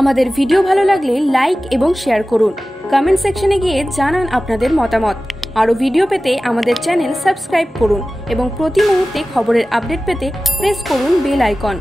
আমাদের ভিডিও ভালো লাগলে লাইক এবং শেয়ার করুন। কমেন্ট সেকশনে গিয়ে জানান আপনাদের মতামত। আরও ভিডিও পেতে আমাদের চ্যানেল সাবস্ক্রাইব করুন এবং প্রতি মুহূর্তে খবরের আপডেট পেতে প্রেস করুন বেল আইকন।